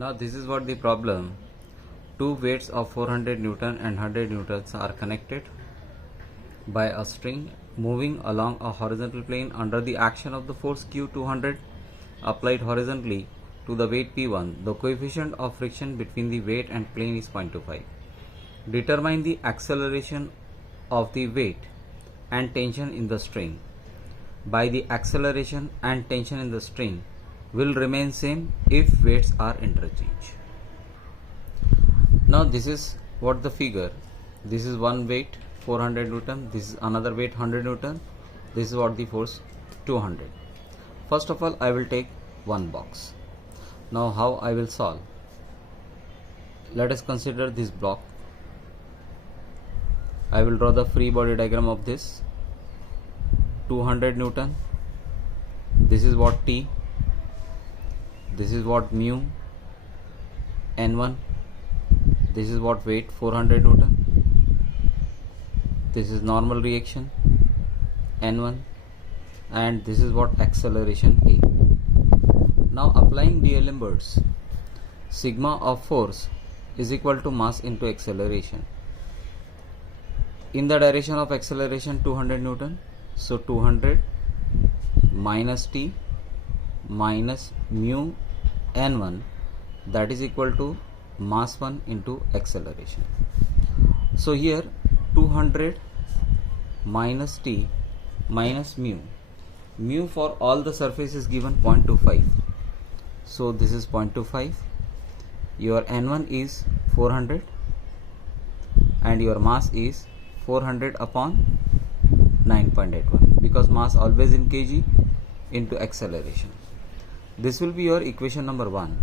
Now this is what the problem. Two weights of 400 Newton and 100 Newtons are connected by a string moving along a horizontal plane under the action of the force Q200 applied horizontally to the weight P1. The coefficient of friction between the weight and plane is 0.25. Determine the acceleration of the weight and tension in the string. By the acceleration and tension in the string will remain same if weights are interchanged. Now this is what the figure. This is one weight 400 Newton, this is another weight 100 Newton, this is what the force 200. First of all I will take one box. Now how I will solve? Let us consider this block. I will draw the free body diagram of this. 200 Newton, this is what T, this is what mu N1, this is what weight 400 Newton, this is normal reaction N1, and this is what acceleration A. Now applying D'Alembert's sigma of force is equal to mass into acceleration. In the direction of acceleration 200 Newton, so 200 minus T minus mu N1, that is equal to mass 1 into acceleration. So here 200 minus T minus mu for all the surface is given 0.25. So this is 0.25. Your N1 is 400 and your mass is 400 upon 9.81, because mass always in kg into acceleration. This will be your equation number 1.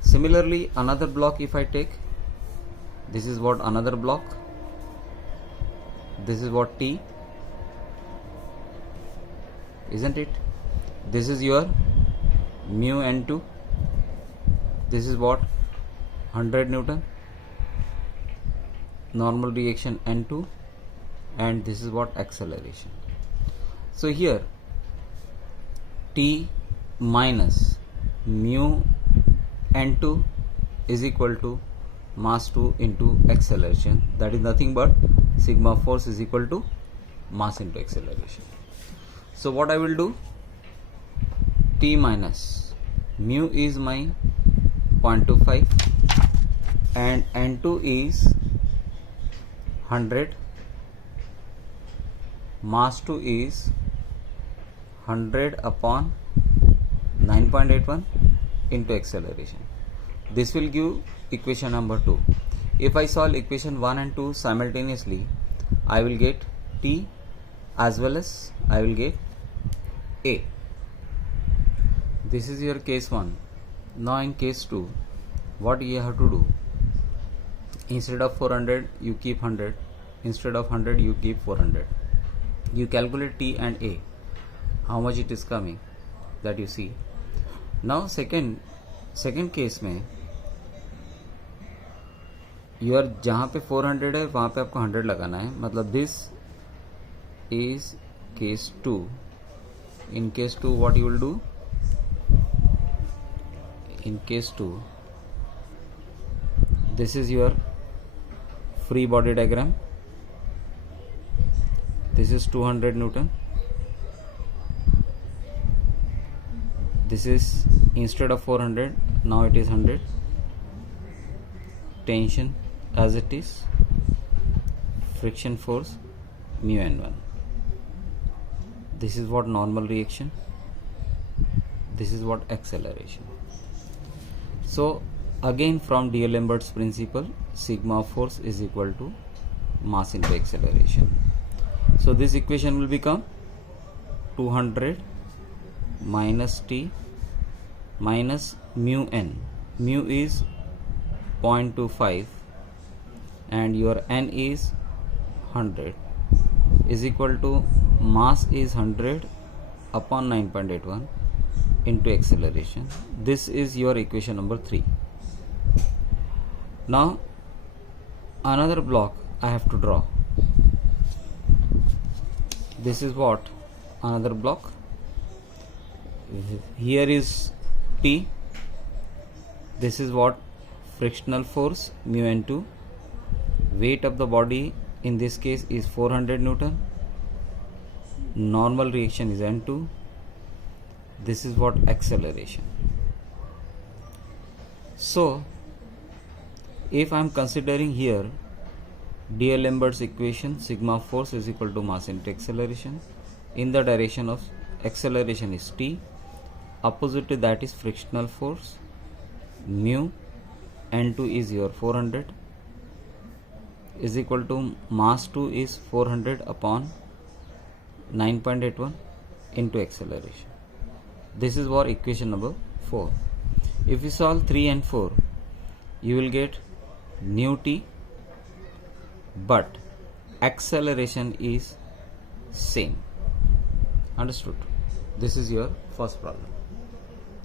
Similarly, another block if I take, this is what another block, this is what T, isn't it? This is your mu N2, this is what 100 Newton, normal reaction N2, and this is what acceleration. So here T minus mu N2 is equal to mass 2 into acceleration, that is nothing but sigma force is equal to mass into acceleration. So what I will do, T minus mu is my 0.25 and N2 is 100, mass 2 is 100 upon 9.81 into acceleration. This will give equation number 2. If I solve equation 1 and 2 simultaneously, I will get T as well as I will get A. This is your case 1. Now in case 2, what you have to do? Instead of 400 you keep 100, instead of 100 you keep 400. You calculate T and A, how much it is coming, that you see. Now second case में your जहाँ पे 400 है वहाँ पे आपको 100 लगाना है, मतलब this is case 2. In case 2 what you will do? In case 2, this is your free body diagram. This is 200 Newton. This is instead of 400, now it is 100. Tension as it is, friction force mu N1. This is what normal reaction, this is what acceleration. So again from D'Alembert's principle, sigma of force is equal to mass into acceleration. So this equation will become 200 minus T minus mu N. Mu is 0.25 and your N is 100 is equal to mass is 100 upon 9.81 into acceleration. This is your equation number 3. Now another block I have to draw. This is what another block. Here is T This is what frictional force mu n2. Weight of the body in this case is 400 Newton. Normal reaction is n2. This is what acceleration. So if I am considering here D'Alembert's equation, sigma force is equal to mass into acceleration. In the direction of acceleration is t, opposite to that is frictional force, mu n2 is your 400 is equal to mass 2 is 400 upon 9.81 into acceleration. This is our equation number 4. If you solve 3 and 4, you will get nu t, but acceleration is same. Understood? This is your first problem.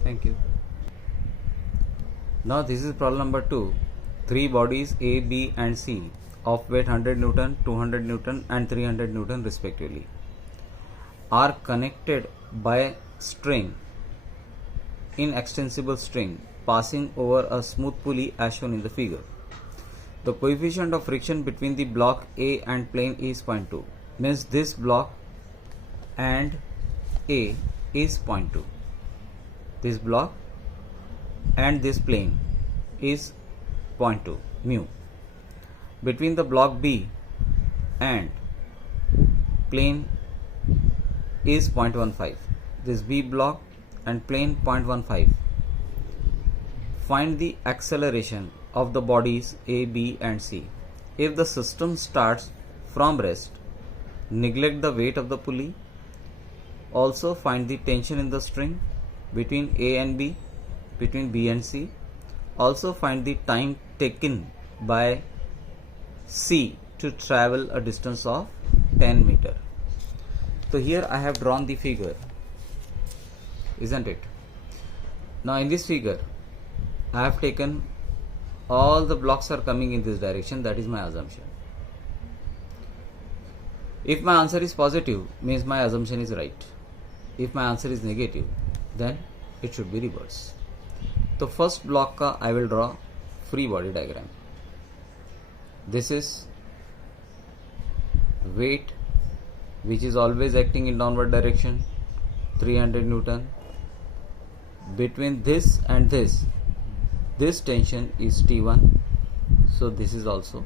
Thank you. Now this is problem number 2. 3 bodies A, B and C of weight 100 Newton, 200 Newton and 300 Newton respectively are connected by string, inextensible string passing over a smooth pulley as shown in the figure. The coefficient of friction between the block A and plane is 0.2. Means this block and A is 0.2. This block and this plane is 0.2 mu. Between the block B and plane is 0.15. This B block and plane 0.15. Find the acceleration of the bodies A, B and C. If the system starts from rest, neglect the weight of the pulley. Also find the tension in the string between A and B, between B and C. Also find the time taken by C to travel a distance of 10 meter. So here I have drawn the figure, isn't it? Now in this figure I have taken all the blocks are coming in this direction, that is my assumption. If my answer is positive, means my assumption is right. If my answer is negative, then it should be reverse. So first block ka I will draw free body diagram. This is weight which is always acting in downward direction, 300 Newton. Between this and this tension is T1, so this is also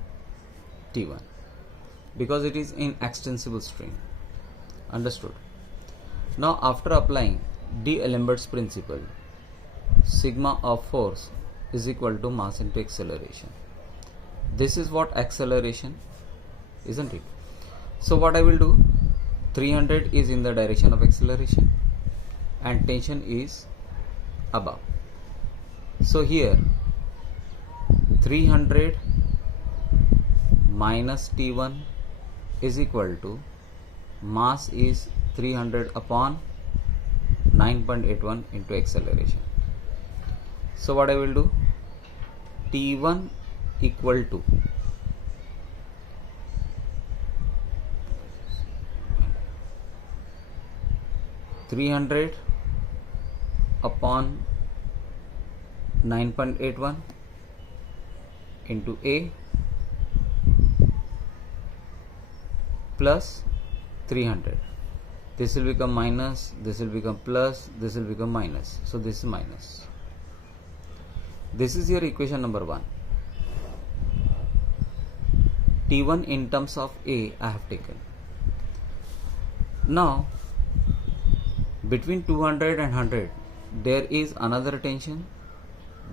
T1 because it is in extensible string. Understood? Now after applying D'Alembert's principle, sigma of force is equal to mass into acceleration. This is what acceleration, isn't it? So what I will do, 300 is in the direction of acceleration and tension is above. So here 300 minus T1 is equal to mass is 300 upon 9.81 into acceleration. So what I will do, T1 equal to (300) upon 9.81 into A plus 300. This will become minus, this will become plus, this will become minus. So this is minus. This is your equation number 1. T1 in terms of A I have taken. Now between 200 and 100 there is another tension.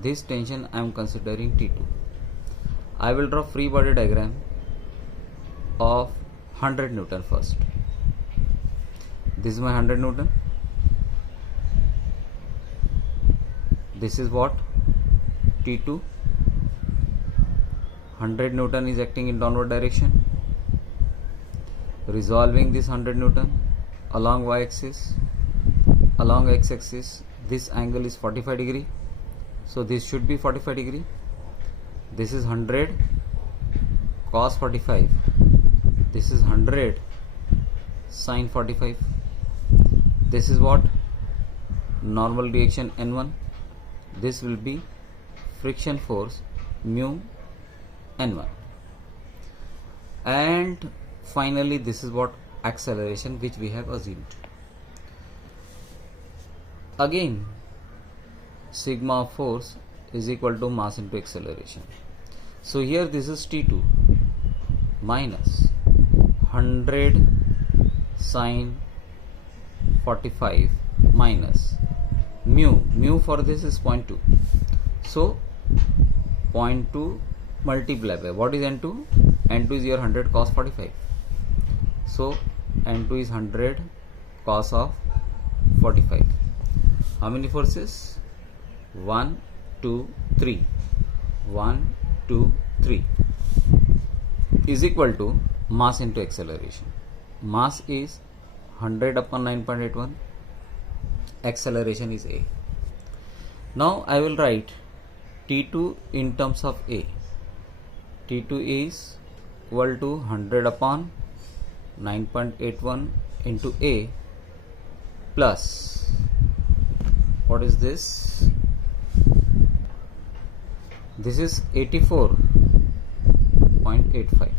This tension I am considering T2. I will draw free body diagram of 100 Newton first. This is my 100 Newton. This is what? T2. 100 Newton is acting in downward direction. Resolving this 100 Newton along y-axis. Along x-axis this angle is 45 degree. So this should be 45 degree. This is 100 cos 45. This is 100 sin 45. This is what? Normal reaction N1. This will be friction force mu n1, and finally this is what acceleration which we have assumed. Again, sigma of force is equal to mass into acceleration. So here this is T2 minus 100 sine 45 minus mu for this is 0.2. So 0.2 multiplied by what is n2? n2 is your 100 cos 45. So n2 is 100 cos of 45. How many forces? 1, 2, 3. 1, 2, 3 is equal to mass into acceleration. Mass is 100 upon 9.81. Acceleration is a. Now I will write T2 in terms of a. T2 is equal to 100 upon 9.81 into a plus, what is this? This is 84.85.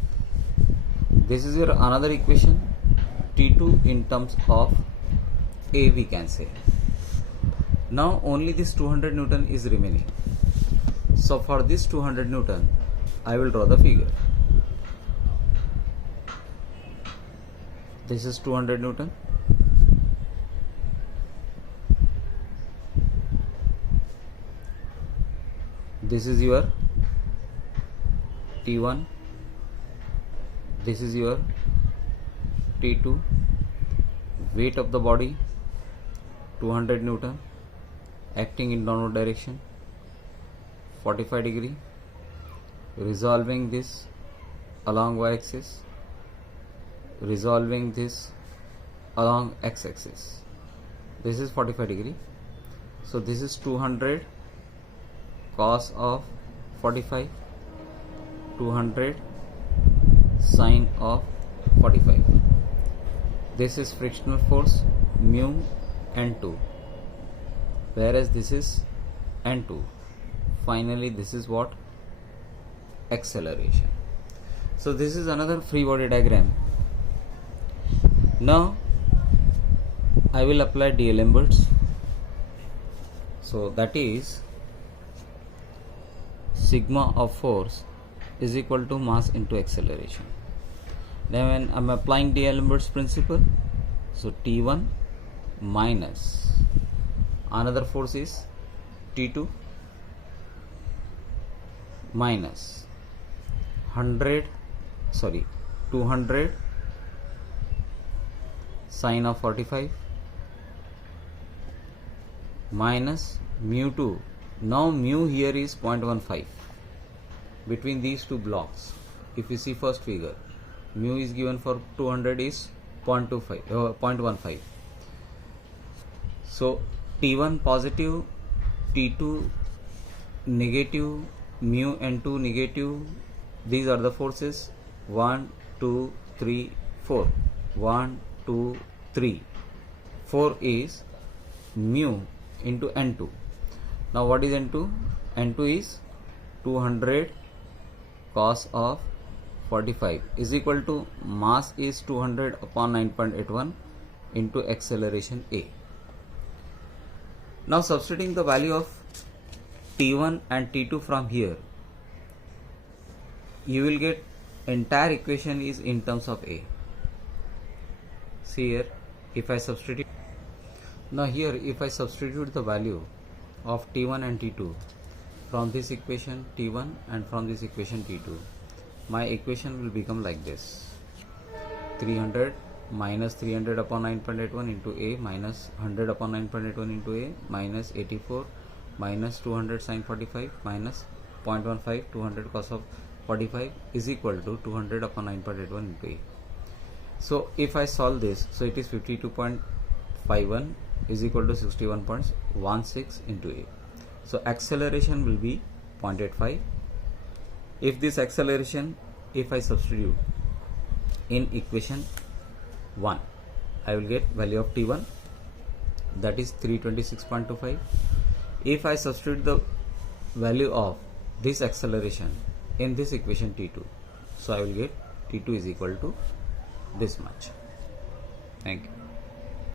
This is your another equation. T2 in terms of a we can say. Now only this 200 Newton is remaining. So for this 200 Newton I will draw the figure. This is 200 Newton. This is your T1. This is your T2. Weight of the body 200 Newton, acting in downward direction 45 degree, resolving this along y-axis, resolving this along x-axis. This is 45 degree. So this is 200 cos of 45, 200 sine of 45. This is frictional force mu n2, whereas this is n2. Finally this is what? Acceleration. So this is another free body diagram. Now I will apply D'Alembert's. So that is sigma of force is equal to mass into acceleration. Then when I am applying D'Alembert's principle, so T1 minus another force is T2 minus 200 sine of 45 minus mu2. Now mu here is 0.15 between these two blocks. If you see first figure, mu is given for 200 is 0.15. So T1 positive, T2 negative, mu n2 negative. These are the forces 1, 2, 3, 4. 1, 2, 3. 4 is mu into n2. Now what is n2? n2 is 200 cos of 45 is equal to mass is 200 upon 9.81 into acceleration a. Now substituting the value of T1 and T2 from here, you will get entire equation is in terms of a. See here, if I substitute, now here if I substitute the value of T1 and T2 from this equation T1 and from this equation T2, my equation will become like this: 300 minus 300 upon 9.81 into a minus 100 upon 9.81 into a minus 84 minus 200 sine 45 minus 0.15 200 cos of 45 is equal to 200 upon 9.81 into a. So if I solve this, so it is 52.51 is equal to 61.16 into a. So acceleration will be 0.85. If this acceleration, if I substitute in equation 1, I will get value of T1, that is 326.25. If I substitute the value of this acceleration in this equation T2. So I will get T2 is equal to this much. Thank you.